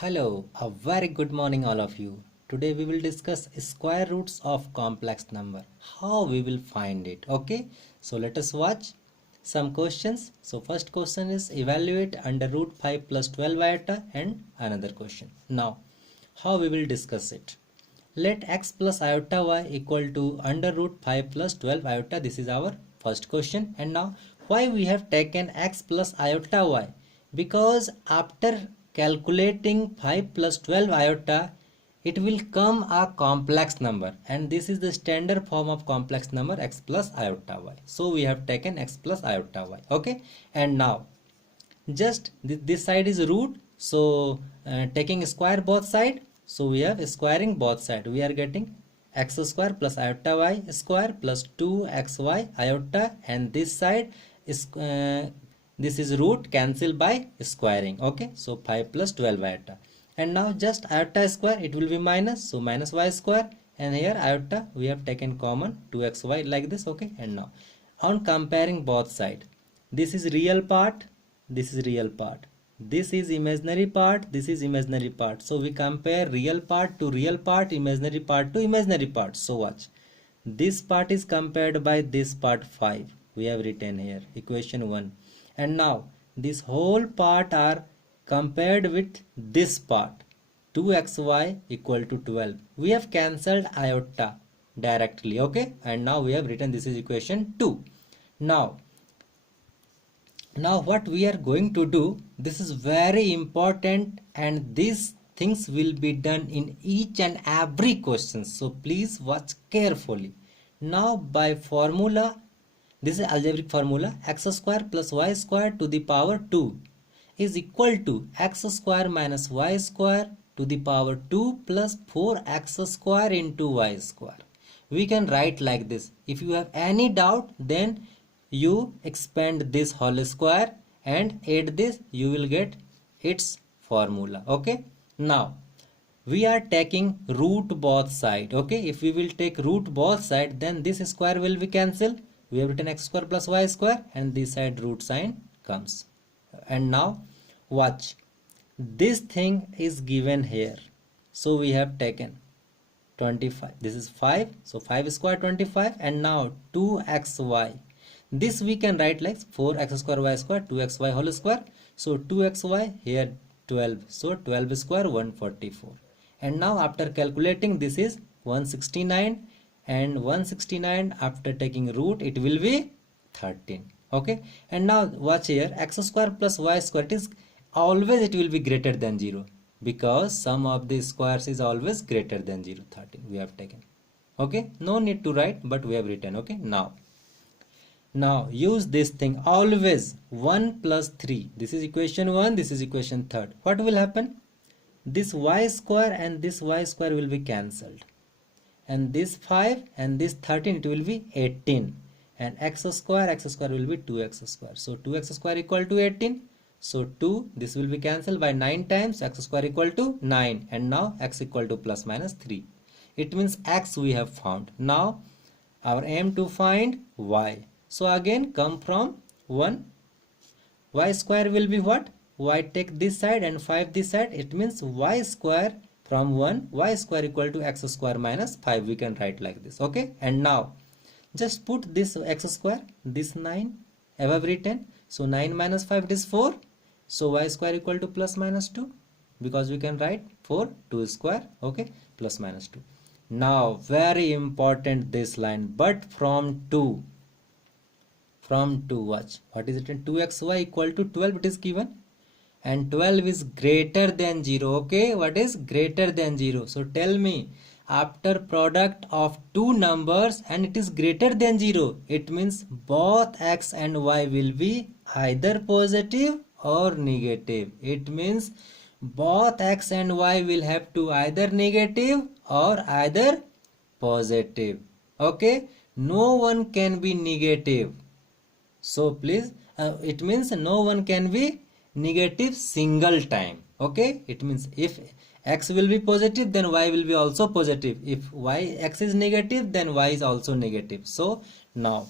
Hello, a very good morning all of you. Today we will discuss square roots of complex number. How we will find it. Okay, so let us watch some questions. So first question is evaluate under root 5 plus 12 iota and another question. Now how we will discuss it. Let x plus iota y equal to under root 5 plus 12 iota. This is our first question. And now why we have taken x plus iota y? Because after calculating 5 plus 12 iota, it will come a complex number, and this is the standard form of complex number x plus iota y. So we have taken x plus iota y. Okay, and now just this side is root, so taking square both side, so we have squaring both side, we are getting x square plus iota y square plus 2xy iota, and this side is this is root, cancel by squaring. Okay, so 5 plus 12 iota, and now just iota square, it will be minus, so minus y square, and here iota we have taken common 2xy like this. Okay, and now on comparing both side, this is real part, this is real part, this is imaginary part, this is imaginary part, so we compare real part to real part, imaginary part to imaginary part. So watch, this part is compared by this part 5, we have written here equation 1, and now this whole part are compared with this part 2xy equal to 12, we have cancelled iota directly. Okay, and now we have written this is equation 2. Now what we are going to do, this is very important, and these things will be done in each and every question, so please watch carefully. Now by formula, this is algebraic formula, x square plus y square to the power 2 is equal to x square minus y square to the power 2 plus 4x square into y square. We can write like this. If you have any doubt, then you expand this whole square and add this, you will get its formula. Okay, now we are taking root both side. Okay, if we will take root both side, then this square will be cancelled, we have written x square plus y square, and this side root sign comes. And now watch, this thing is given here, so we have taken 25, this is 5, so 5 square 25, and now 2xy, this we can write like 4x square y square 2xy whole square, so 2xy here 12, so 12 square 144, and now after calculating this is 169, and 169 after taking root it will be 13. Okay, and now watch here, x square plus y square, it is always, it will be greater than 0, because sum of the squares is always greater than 0. 13 we have taken. Okay, no need to write, but we have written. Okay, now use this thing, always 1 plus 3, this is equation 1, this is equation 3. What will happen, this y square and this y square will be cancelled, and this 5 and this 13, it will be 18, and x square will be 2x square, so 2x square equal to 18, so 2, this will be cancelled by 9 times, x square equal to 9, and now x equal to plus minus 3, it means x we have found. Now our aim to find y, so again come from 1, y square will be what, y take this side and 5 this side, it means y square from 1, y square equal to x square minus 5, we can write like this. Okay, and now just put this x square, this 9 above written, so 9 minus 5, it is 4, so y square equal to plus minus 2, because we can write 4 2 square. Okay, plus minus 2. Now very important this line, but from 2, watch, what is it, in 2xy equal to 12 it is given, and 12 is greater than 0. Okay, what is greater than 0, so tell me, after product of two numbers and it is greater than 0, it means both x and y will be either positive or negative. It means both x and y will have to either negative or either positive. Okay, no one can be negative, so please it means no one can be negative single time. Okay, it means if x will be positive, then y will be also positive, if x is negative, then y is also negative. So now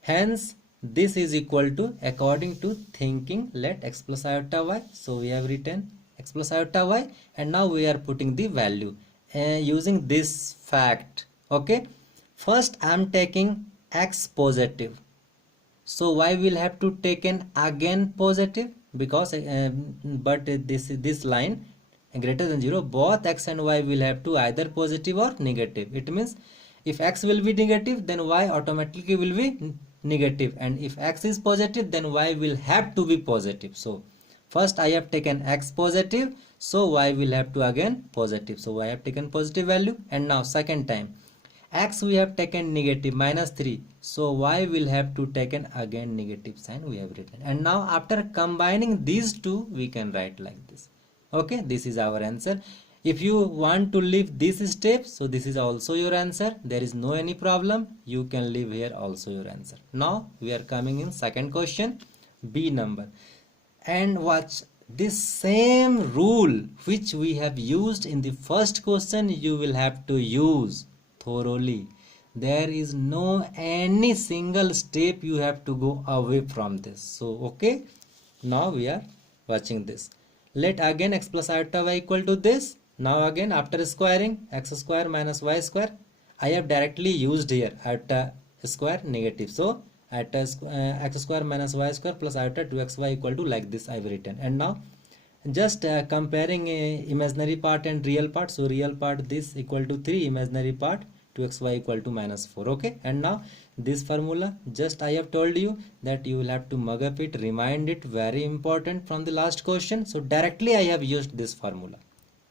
hence this is equal to, according to thinking, let x plus iota y, so we have written x plus iota y, and now we are putting the value using this fact. Okay, first I am taking x positive, so y will have to taken again positive, because but this line greater than 0, both x and y will have to either positive or negative. It means if x will be negative, then y automatically will be negative, and if x is positive, then y will have to be positive. So first I have taken x positive, so y will have to again positive, so I have taken positive value. And now second time x we have taken negative -3, so y will have to taken again negative sign we have written. And now after combining these two, we can write like this. Okay, this is our answer. If you want to leave this step, so this is also your answer, there is no any problem, you can leave here also your answer. Now we are coming in second question, B number, and watch this same rule which we have used in the first question, you will have to use thoroughly. There is no any single step you have to go away from this. So okay, now we are watching this. Let again x plus iota y equal to this. Now again after squaring x square minus y square, I have directly used here iota square negative, so iota x square minus y square plus iota 2xy equal to like this I have written. And now just comparing imaginary part and real part, so real part this equal to 3, imaginary part 2xy equal to -4. Okay, and now this formula just I have told you that you will have to mug up it, remind it, very important from the last question. So directly I have used this formula,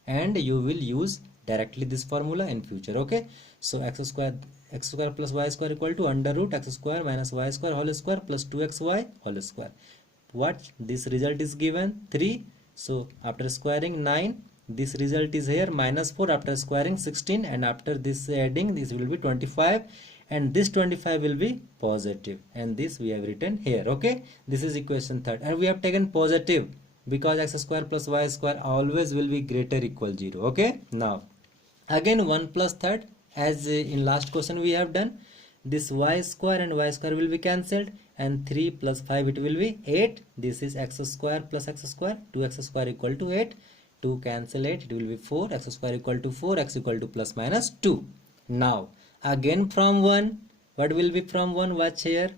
and you will use directly this formula in future. Okay, so x square plus y square equal to under root x square minus y square whole square plus 2xy whole square. What this result is given 3, so after squaring 9, this result is here -4, after squaring 16, and after this adding this will be 25, and this 25 will be positive, and this we have written here. Okay, this is equation third, and we have taken positive because x square plus y square always will be greater equal 0. Okay, now again 1 plus third, as in last question we have done, this y square and y square will be cancelled, and 3 plus 5 it will be 8. This is x square plus x square, 2x square equal to 8, 2 cancel 8, it will be 4, x square equal to 4, x equal to plus minus 2. Now again from 1, what will be from 1, watch here,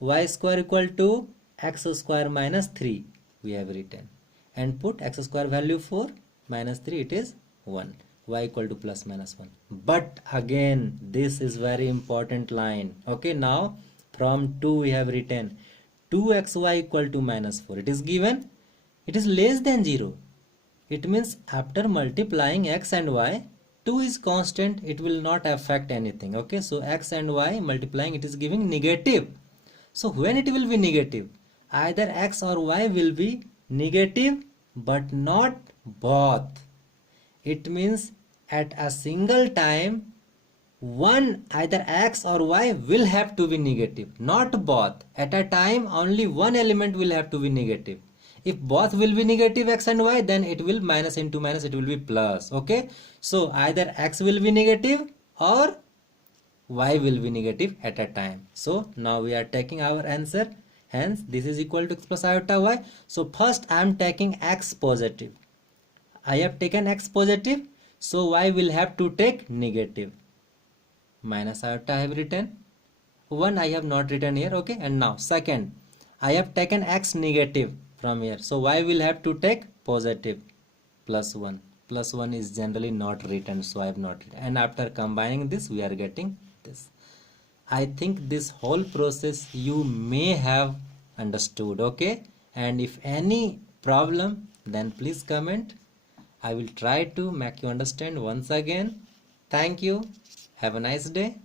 y square equal to x square minus 3 we have written, and put x square value 4 minus 3 it is 1, y equal to plus minus 1. But again this is very important line. Okay, now from 2 we have written 2xy equal to -4, it is given, it is less than 0. It means after multiplying x and y, 2 is constant, it will not affect anything. Okay, so x and y multiplying, it is giving negative. So when it will be negative, either x or y will be negative, but not both. It means at a single time, one, either x or y will have to be negative, not both. At a time only one element will have to be negative. If both will be negative x and y, then it will minus into minus, it will be plus. Okay, so either x will be negative or y will be negative at a time. So now we are taking our answer, hence this is equal to x plus iota y. So first I am taking x positive, I have taken x positive, so y will have to take negative, minus iota I have written, 1 I have not written here. Okay, and now second I have taken x negative from here, so y will have to take positive, plus 1. Plus 1 is generally not written, so I have not written. And after combining this, we are getting this. I think this whole process you may have understood. Okay, and if any problem, then please comment. I will try to make you understand once again. Thank you. Have a nice day.